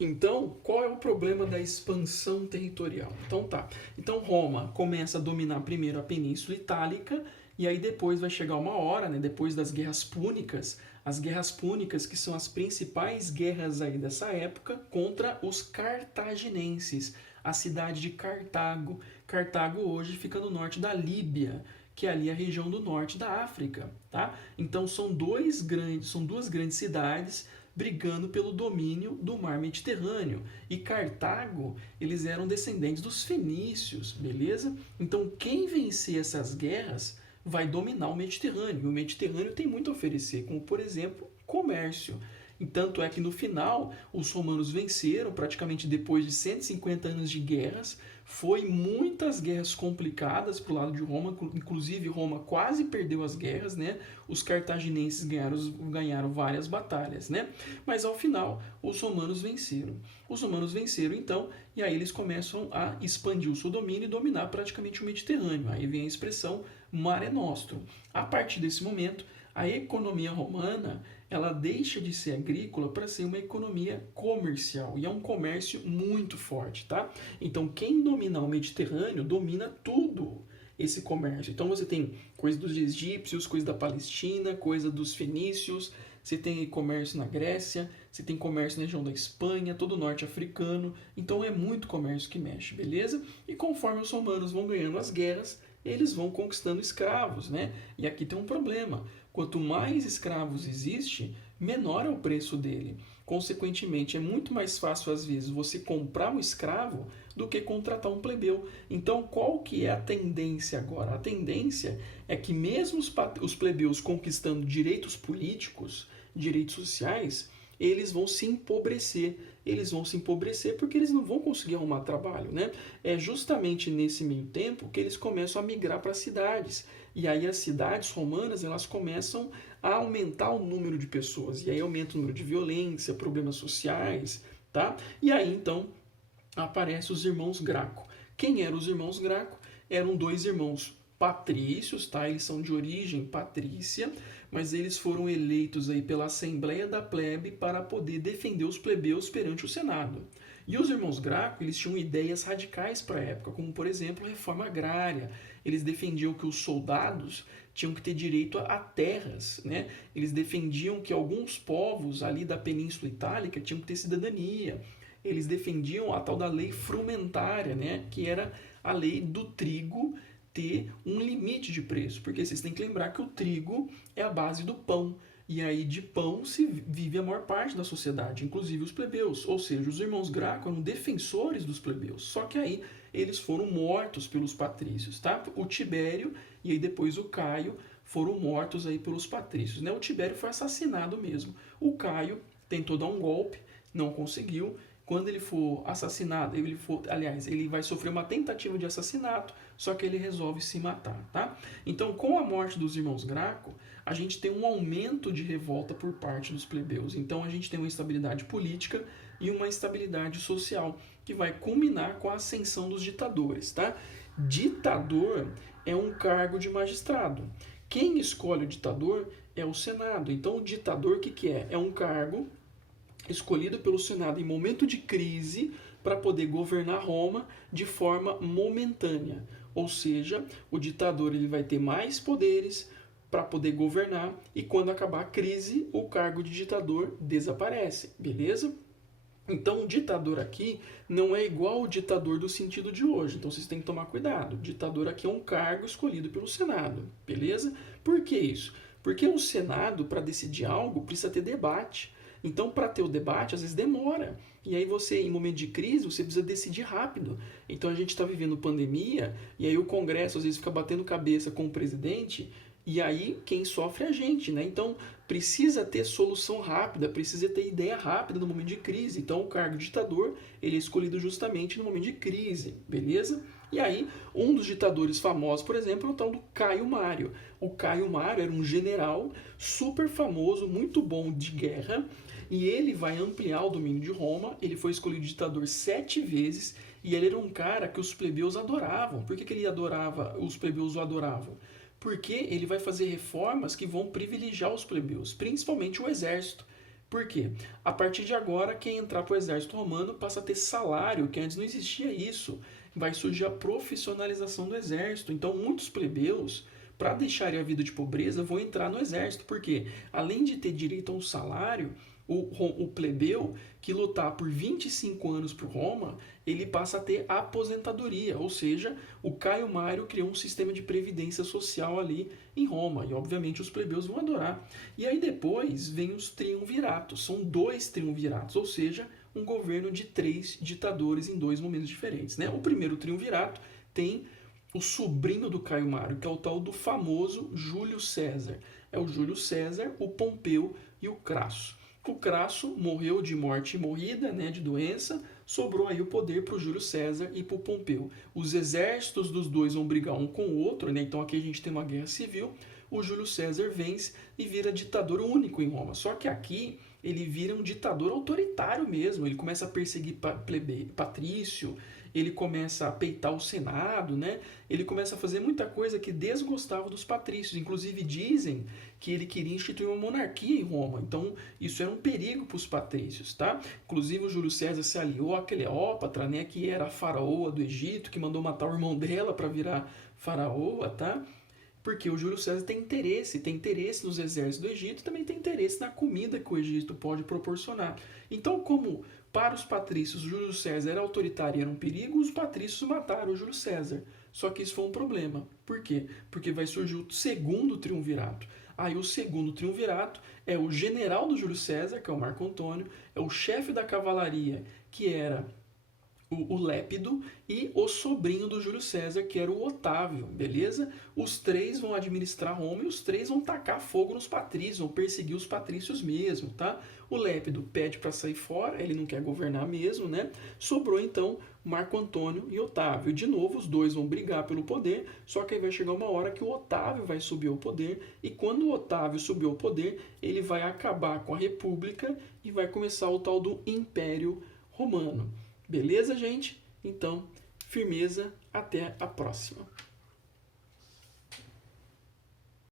Então, qual é o problema da expansão territorial? Então tá. Então Roma começa a dominar primeiro a Península Itálica e aí depois vai chegar uma hora, né, depois das Guerras Púnicas, as Guerras Púnicas que são as principais guerras aí dessa época contra os cartaginenses, a cidade de Cartago. Cartago hoje fica no norte da Líbia, que é ali a região do norte da África, tá? Então são duas grandes cidades brigando pelo domínio do mar Mediterrâneo. E Cartago, eles eram descendentes dos fenícios, beleza? Então quem vencer essas guerras vai dominar o Mediterrâneo. E o Mediterrâneo tem muito a oferecer, como por exemplo, comércio. E tanto é que no final os romanos venceram, praticamente depois de 150 anos de guerras. Foi muitas guerras complicadas para o lado de Roma, inclusive Roma quase perdeu as guerras, né? Os cartaginenses ganharam várias batalhas, né? Mas ao final os romanos venceram. Os romanos venceram então, e aí eles começam a expandir o seu domínio e dominar praticamente o Mediterrâneo. Aí vem a expressão Mare Nostrum. A partir desse momento, a economia romana ela deixa de ser agrícola para ser uma economia comercial, e é um comércio muito forte, tá? Então, quem dominar o Mediterrâneo domina tudo esse comércio. Então, você tem coisa dos egípcios, coisa da Palestina, coisa dos fenícios, você tem comércio na Grécia, você tem comércio na região da Espanha, todo o norte africano. Então, é muito comércio que mexe, beleza? E conforme os romanos vão ganhando as guerras, eles vão conquistando escravos, né? E aqui tem um problema. Quanto mais escravos existe, menor é o preço dele. Consequentemente, é muito mais fácil, às vezes, você comprar um escravo do que contratar um plebeu. Então, qual que é a tendência agora? A tendência é que mesmo os plebeus conquistando direitos políticos, direitos sociais, eles vão se empobrecer. Eles vão se empobrecer porque eles não vão conseguir arrumar trabalho, né? É justamente nesse meio tempo que eles começam a migrar para as cidades. E aí as cidades romanas, elas começam a aumentar o número de pessoas. E aí aumenta o número de violência, problemas sociais, tá? E aí então aparecem os irmãos Graco. Quem eram os irmãos Graco? Eram dois irmãos patrícios, tá? Eles são de origem patrícia, mas eles foram eleitos aí pela Assembleia da Plebe para poder defender os plebeus perante o Senado. E os irmãos Graco, eles tinham ideias radicais para a época, como por exemplo a reforma agrária. Eles defendiam que os soldados tinham que ter direito a terras, né? Eles defendiam que alguns povos ali da Península Itálica tinham que ter cidadania. Eles defendiam a tal da lei frumentária, né? Que era a lei do trigo ter um limite de preço, porque vocês têm que lembrar que o trigo é a base do pão, e aí de pão se vive a maior parte da sociedade, inclusive os plebeus, ou seja, os irmãos Graco eram defensores dos plebeus, só que aí eles foram mortos pelos patrícios, tá? O Tibério e aí depois o Caio foram mortos aí pelos patrícios, né? O Tibério foi assassinado mesmo, o Caio tentou dar um golpe, não conseguiu. Quando ele for assassinado, ele vai sofrer uma tentativa de assassinato, só que ele resolve se matar, tá? Então, com a morte dos irmãos Graco, a gente tem um aumento de revolta por parte dos plebeus. Então, a gente tem uma instabilidade política e uma instabilidade social, que vai culminar com a ascensão dos ditadores, tá? Ditador é um cargo de magistrado. Quem escolhe o ditador é o Senado. Então, o ditador, o que é? É um cargo escolhido pelo Senado em momento de crise para poder governar Roma de forma momentânea. Ou seja, o ditador ele vai ter mais poderes para poder governar e quando acabar a crise, o cargo de ditador desaparece, beleza? Então, o ditador aqui não é igual ao ditador do sentido de hoje. Então, vocês têm que tomar cuidado. O ditador aqui é um cargo escolhido pelo Senado, beleza? Por que isso? Porque o Senado, para decidir algo, precisa ter debate. Então, para ter o debate, às vezes demora. E aí você, em momento de crise, você precisa decidir rápido. Então, a gente está vivendo pandemia, e aí o Congresso, às vezes, fica batendo cabeça com o presidente, e aí quem sofre é a gente, né? Então, precisa ter solução rápida, precisa ter ideia rápida no momento de crise. Então, o cargo de ditador, ele é escolhido justamente no momento de crise, beleza? E aí, um dos ditadores famosos, por exemplo, é o tal do Caio Mário. O Caio Mário era um general super famoso, muito bom de guerra, e ele vai ampliar o domínio de Roma. Ele foi escolhido ditador 7 vezes, e ele era um cara que os plebeus adoravam. Por que ele adorava, os plebeus o adoravam? Porque ele vai fazer reformas que vão privilegiar os plebeus, principalmente o exército. Por quê? A partir de agora, quem entrar para o exército romano passa a ter salário, que antes não existia isso. Vai surgir a profissionalização do exército. Então, muitos plebeus, para deixarem a vida de pobreza, vão entrar no exército. Porque, além de ter direito a um salário, o plebeu que lutar por 25 anos por Roma, ele passa a ter aposentadoria, ou seja, o Caio Mário criou um sistema de previdência social ali em Roma, e obviamente os plebeus vão adorar. E aí depois vem os triunviratos, são 2 triunviratos, ou seja, um governo de 3 ditadores em 2 momentos diferentes. Né? O primeiro triunvirato tem o sobrinho do Caio Mário, que é o tal do famoso Júlio César. É o Júlio César, o Pompeu e o Crasso. O Crasso morreu de morte morrida, né, de doença, sobrou aí o poder para o Júlio César e para o Pompeu. Os exércitos dos dois vão brigar um com o outro, né, então aqui a gente tem uma guerra civil. O Júlio César vence e vira ditador único em Roma. Só que aqui ele vira um ditador autoritário mesmo, ele começa a perseguir patrício, ele começa a peitar o Senado, né? Ele começa a fazer muita coisa que desgostava dos patrícios. Inclusive dizem que ele queria instituir uma monarquia em Roma. Então isso era um perigo para os patrícios, tá? Inclusive o Júlio César se aliou a Cleópatra, né? Que era a faraoa do Egito, que mandou matar o irmão dela para virar faraoa, tá? Porque o Júlio César tem interesse nos exércitos do Egito, também tem interesse na comida que o Egito pode proporcionar. Então, como para os patrícios o Júlio César era autoritário e era um perigo, os patrícios mataram o Júlio César. Só que isso foi um problema. Por quê? Porque vai surgir o segundo triunvirato. Aí o segundo triunvirato é o general do Júlio César, que é o Marco Antônio, é o chefe da cavalaria, que era o Lépido, e o sobrinho do Júlio César, que era o Otávio, beleza? Os 3 vão administrar Roma e os 3 vão tacar fogo nos patrícios, vão perseguir os patrícios mesmo, tá? O Lépido pede para sair fora, ele não quer governar mesmo, né? Sobrou então Marco Antônio e Otávio. De novo, os 2 vão brigar pelo poder, só que aí vai chegar uma hora que o Otávio vai subir ao poder, e quando o Otávio subir ao poder, ele vai acabar com a República e vai começar o tal do Império Romano. Beleza, gente? Então, firmeza, até a próxima.